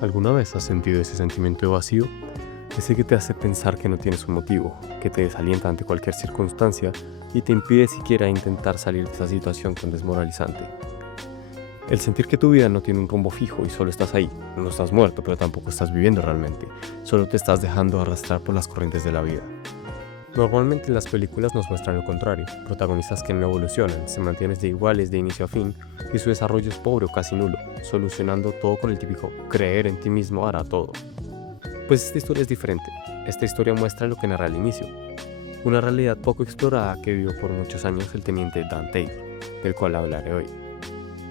¿Alguna vez has sentido ese sentimiento de vacío? Ese que te hace pensar que no tienes un motivo, que te desalienta ante cualquier circunstancia y te impide siquiera intentar salir de esa situación tan desmoralizante. El sentir que tu vida no tiene un rumbo fijo y solo estás ahí. No estás muerto, pero tampoco estás viviendo realmente. Solo te estás dejando arrastrar por las corrientes de la vida. Normalmente las películas nos muestran lo contrario, protagonistas que no evolucionan, se mantienen de iguales de inicio a fin y su desarrollo es pobre o casi nulo, solucionando todo con el típico creer en ti mismo hará todo. Pues esta historia es diferente. Esta historia muestra lo que narra al inicio, una realidad poco explorada que vivió por muchos años el teniente Dan Taylor, del cual hablaré hoy.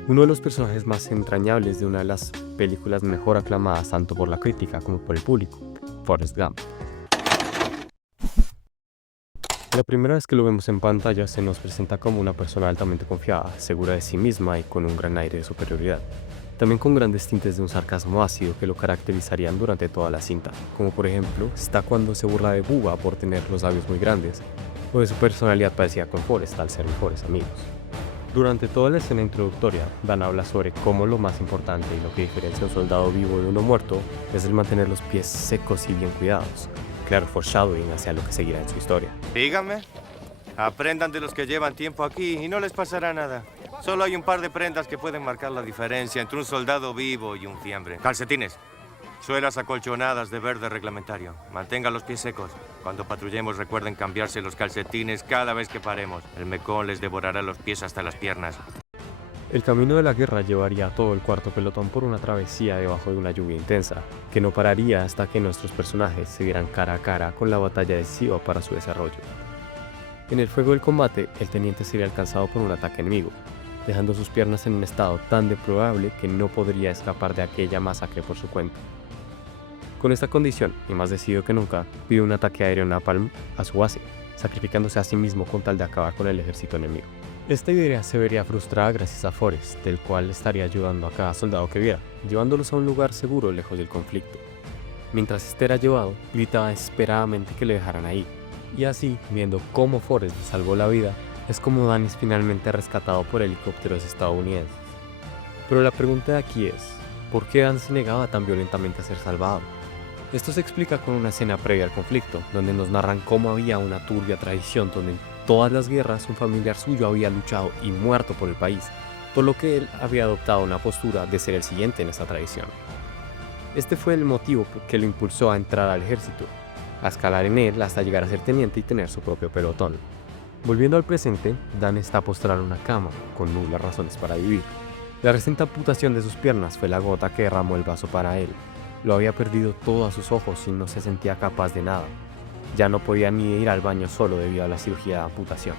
Uno de los personajes más entrañables de una de las películas mejor aclamadas tanto por la crítica como por el público, Forrest Gump. La primera vez que lo vemos en pantalla se nos presenta como una persona altamente confiada, segura de sí misma y con un gran aire de superioridad. También con grandes tintes de un sarcasmo ácido que lo caracterizarían durante toda la cinta, como por ejemplo está cuando se burla de Bubba por tener los labios muy grandes, o de su personalidad parecida con Forrest al ser mejores amigos. Durante toda la escena introductoria, Dan habla sobre cómo lo más importante y lo que diferencia a un soldado vivo de uno muerto es el mantener los pies secos y bien cuidados. Claro, foreshadowing hacia lo que seguirá en su historia. Díganme. Aprendan de los que llevan tiempo aquí y no les pasará nada. Solo hay un par de prendas que pueden marcar la diferencia entre un soldado vivo y un fiambre. Calcetines. Suelas acolchonadas de verde reglamentario. Mantengan los pies secos. Cuando patrullemos recuerden cambiarse los calcetines cada vez que paremos. El mecón les devorará los pies hasta las piernas. El camino de la guerra llevaría a todo el cuarto pelotón por una travesía debajo de una lluvia intensa, que no pararía hasta que nuestros personajes se vieran cara a cara con la batalla decisiva para su desarrollo. En el fuego del combate, el teniente sería alcanzado por un ataque enemigo, dejando sus piernas en un estado tan deplorable que no podría escapar de aquella masacre por su cuenta. Con esta condición, y más decidido que nunca, pide un ataque aéreo napalm a su base, sacrificándose a sí mismo con tal de acabar con el ejército enemigo. Esta idea se vería frustrada gracias a Forrest, del cual estaría ayudando a cada soldado que viera, llevándolos a un lugar seguro lejos del conflicto. Mientras este era llevado, gritaba desesperadamente que le dejaran ahí, y así, viendo cómo Forrest le salvó la vida, es como Dan es finalmente rescatado por helicópteros estadounidenses. Pero la pregunta de aquí es, ¿por qué Dan se negaba tan violentamente a ser salvado? Esto se explica con una escena previa al conflicto, donde nos narran cómo había una turbia tradición donde en todas las guerras un familiar suyo había luchado y muerto por el país, por lo que él había adoptado una postura de ser el siguiente en esta tradición. Este fue el motivo que lo impulsó a entrar al ejército, a escalar en él hasta llegar a ser teniente y tener su propio pelotón. Volviendo al presente, Dan está postrado en una cama, con nulas razones para vivir. La reciente amputación de sus piernas fue la gota que derramó el vaso para él. Lo había perdido todo a sus ojos y no se sentía capaz de nada. Ya no podía ni ir al baño solo debido a la cirugía de amputación.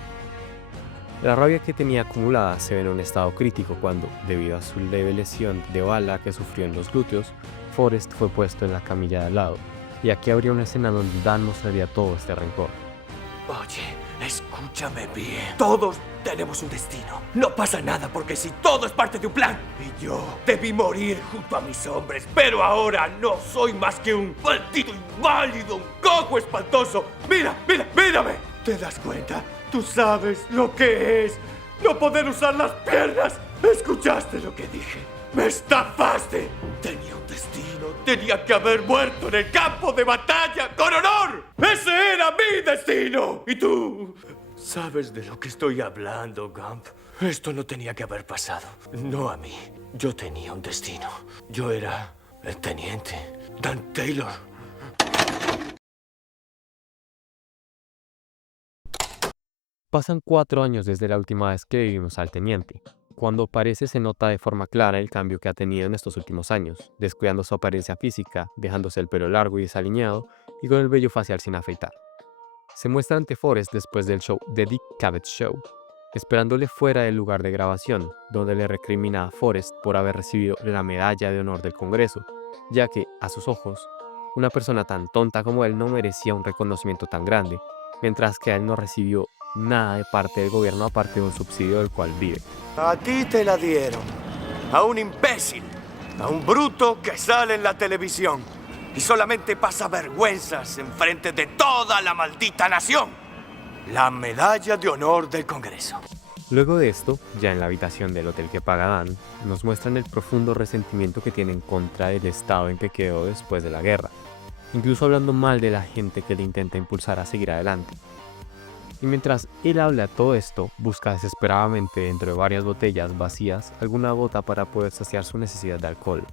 La rabia que tenía acumulada se ve en un estado crítico cuando, debido a su leve lesión de bala que sufrió en los glúteos, Forrest fue puesto en la camilla de al lado, y aquí habría una escena donde Dan mostraría todo este rencor. Oye, escúchame bien. Todos tenemos un destino. No pasa nada porque si todo es parte de un plan. Y yo debí morir junto a mis hombres, pero ahora no soy más que un maldito inválido, un cojo espantoso. Mírame. ¿Te das cuenta? Tú sabes lo que es no poder usar las piernas. ¿Escuchaste lo que dije? ¡Me estafaste! Tenía un destino. Tenía que haber muerto en el campo de batalla con honor. ¡Ese era mi destino! Y tú sabes de lo que estoy hablando, Gump. Esto no tenía que haber pasado. No a mí. Yo tenía un destino. Yo era el teniente Dan Taylor. Pasan 4 años desde la última vez que vimos al teniente. Cuando aparece se nota de forma clara el cambio que ha tenido en estos últimos años, descuidando su apariencia física, dejándose el pelo largo y desaliñado y con el vello facial sin afeitar. Se muestra ante Forrest después del show The Dick Cavett Show, esperándole fuera del lugar de grabación, donde le recrimina a Forrest por haber recibido la medalla de honor del Congreso, ya que, a sus ojos, una persona tan tonta como él no merecía un reconocimiento tan grande, mientras que él no recibió nada de parte del gobierno aparte de un subsidio del cual vive. A ti te la dieron. A un imbécil. A un bruto que sale en la televisión. Y solamente pasa vergüenzas enfrente de toda la maldita nación. La medalla de honor del Congreso. Luego de esto, ya en la habitación del hotel que paga Dan, nos muestran el profundo resentimiento que tiene en contra del estado en que quedó después de la guerra, incluso hablando mal de la gente que le intenta impulsar a seguir adelante. Y mientras él habla todo esto, busca desesperadamente dentro de varias botellas vacías alguna gota para poder saciar su necesidad de alcohol.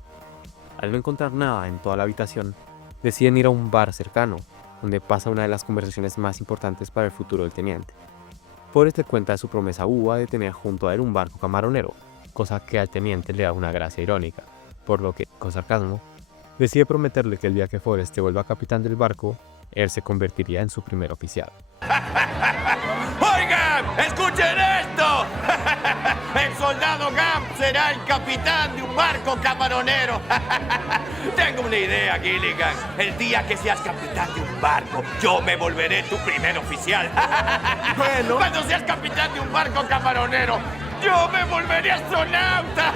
Al no encontrar nada en toda la habitación, deciden ir a un bar cercano, donde pasa una de las conversaciones más importantes para el futuro del teniente. Forrest le cuenta de su promesa a Uva de tener junto a él un barco camaronero, cosa que al teniente le da una gracia irónica, por lo que, con sarcasmo, decide prometerle que el día que Forrest se vuelva capitán del barco, él se convertiría en su primer oficial. ¡Oigan! ¡Escuchen esto! El soldado Gump será el capitán de un barco camaronero. Tengo una idea, Gilligan. El día que seas capitán de un barco, yo me volveré tu primer oficial. Bueno. Cuando seas capitán de un barco camaronero, yo me volveré astronauta.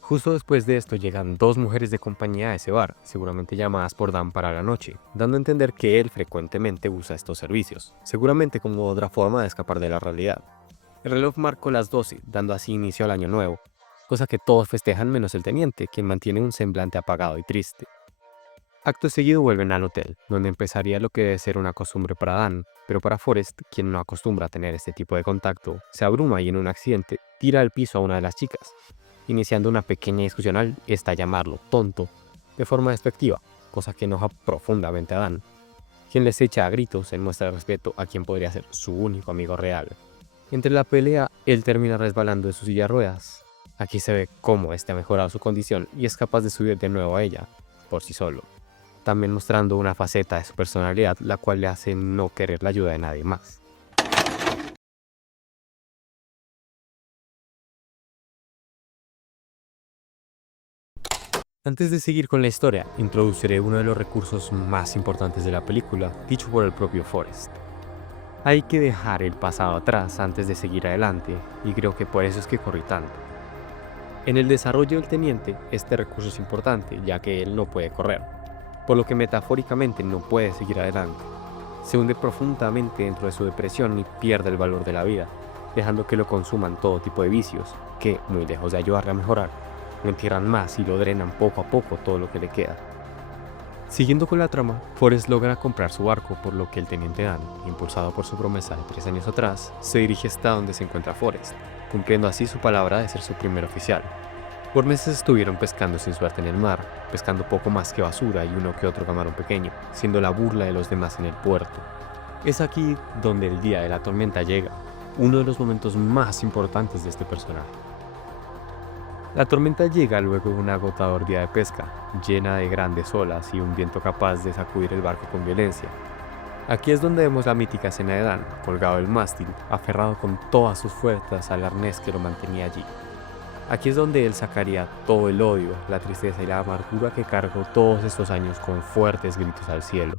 Justo después de esto llegan dos mujeres de compañía a ese bar, seguramente llamadas por Dan para la noche, dando a entender que él frecuentemente usa estos servicios, seguramente como otra forma de escapar de la realidad. El reloj marcó las 12, dando así inicio al año nuevo, cosa que todos festejan menos el teniente, quien mantiene un semblante apagado y triste. Acto seguido vuelven al hotel, donde empezaría lo que debe ser una costumbre para Dan, pero para Forrest, quien no acostumbra a tener este tipo de contacto, se abruma y en un accidente tira al piso a una de las chicas, iniciando una pequeña discusión al llamarlo tonto, de forma despectiva, cosa que enoja profundamente a Dan, quien les echa a gritos en muestra de respeto a quien podría ser su único amigo real. Entre la pelea, él termina resbalando de su silla de ruedas. Aquí se ve cómo este ha mejorado su condición y es capaz de subir de nuevo a ella, por sí solo, también mostrando una faceta de su personalidad la cual le hace no querer la ayuda de nadie más. Antes de seguir con la historia, introduciré uno de los recursos más importantes de la película, dicho por el propio Forrest. Hay que dejar el pasado atrás antes de seguir adelante, y creo que por eso es que corrí tanto. En el desarrollo del teniente, este recurso es importante, ya que él no puede correr, por lo que metafóricamente no puede seguir adelante. Se hunde profundamente dentro de su depresión y pierde el valor de la vida, dejando que lo consuman todo tipo de vicios, que, muy lejos de ayudarle a mejorar, lo entierran más y lo drenan poco a poco todo lo que le queda. Siguiendo con la trama, Forrest logra comprar su barco, por lo que el teniente Dan, impulsado por su promesa de 3 años atrás, se dirige hasta donde se encuentra Forrest, cumpliendo así su palabra de ser su primer oficial. Por meses estuvieron pescando sin suerte en el mar, pescando poco más que basura y uno que otro camarón pequeño, siendo la burla de los demás en el puerto. Es aquí donde el día de la tormenta llega, uno de los momentos más importantes de este personaje. La tormenta llega luego de un agotador día de pesca, llena de grandes olas y un viento capaz de sacudir el barco con violencia. Aquí es donde vemos la mítica escena de Dan, colgado del mástil, aferrado con todas sus fuerzas al arnés que lo mantenía allí. Aquí es donde él sacaría todo el odio, la tristeza y la amargura que cargó todos estos años con fuertes gritos al cielo.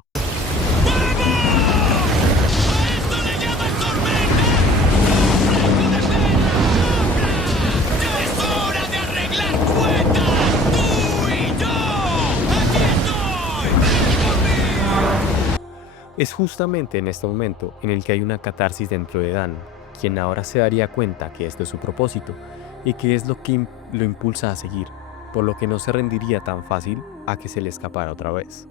Es justamente en este momento en el que hay una catarsis dentro de Dan, quien ahora se daría cuenta que esto es su propósito y que es lo que lo impulsa a seguir, por lo que no se rendiría tan fácil a que se le escapara otra vez.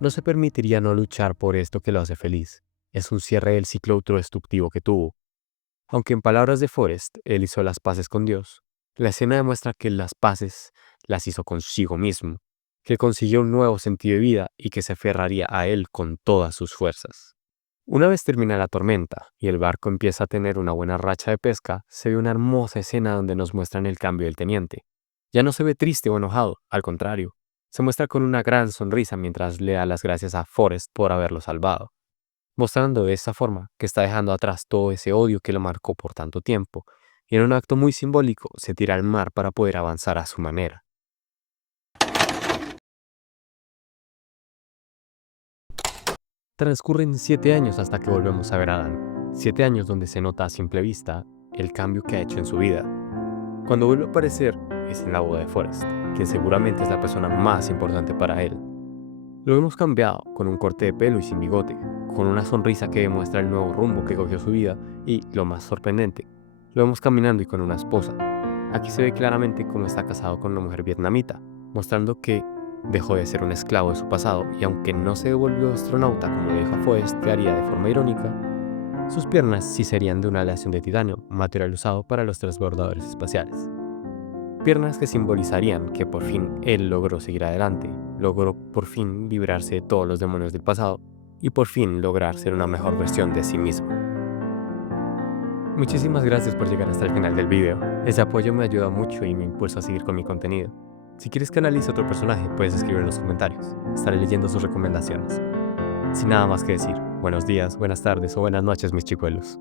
No se permitiría no luchar por esto que lo hace feliz. Es un cierre del ciclo autodestructivo que tuvo. Aunque en palabras de Forrest, él hizo las paces con Dios, la escena demuestra que las paces las hizo consigo mismo, que consiguió un nuevo sentido de vida y que se aferraría a él con todas sus fuerzas. Una vez termina la tormenta y el barco empieza a tener una buena racha de pesca, se ve una hermosa escena donde nos muestran el cambio del teniente. Ya no se ve triste o enojado, al contrario, se muestra con una gran sonrisa mientras le da las gracias a Forrest por haberlo salvado, mostrando de esta forma que está dejando atrás todo ese odio que lo marcó por tanto tiempo, y en un acto muy simbólico se tira al mar para poder avanzar a su manera. Transcurren 7 años hasta que volvemos a ver a Dan. 7 años donde se nota a simple vista el cambio que ha hecho en su vida. Cuando vuelve a aparecer es en la boda de Forrest, que seguramente es la persona más importante para él. Lo hemos cambiado con un corte de pelo y sin bigote, con una sonrisa que demuestra el nuevo rumbo que cogió su vida y, lo más sorprendente, lo vemos caminando y con una esposa. Aquí se ve claramente cómo está casado con una mujer vietnamita, mostrando que dejó de ser un esclavo de su pasado y aunque no se devolvió astronauta como lo dijo a Foest que haría de forma irónica, sus piernas sí serían de una aleación de titanio, material usado para los transbordadores espaciales. Piernas que simbolizarían que por fin él logró seguir adelante, logró por fin librarse de todos los demonios del pasado y por fin lograr ser una mejor versión de sí mismo. Muchísimas gracias por llegar hasta el final del video. Ese apoyo me ayuda mucho y me impulsa a seguir con mi contenido. Si quieres que analice otro personaje, puedes escribir en los comentarios. Estaré leyendo sus recomendaciones. Sin nada más que decir, buenos días, buenas tardes o buenas noches, mis chicuelos.